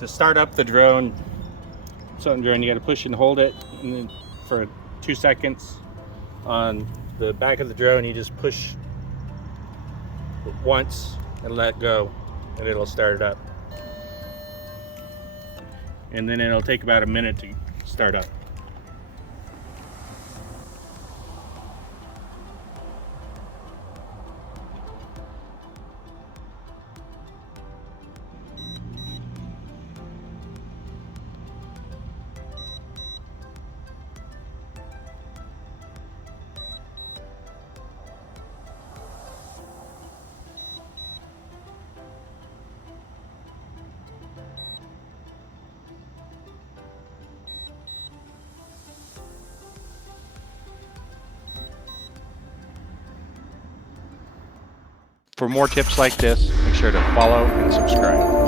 To start up the drone, SOTEN Drone, you got to push and hold it, and then for 2 seconds. On the back of the drone, you just push once and let go, and it'll start it up. And then it'll take about a minute to start up. For more tips like this, make sure to follow and subscribe.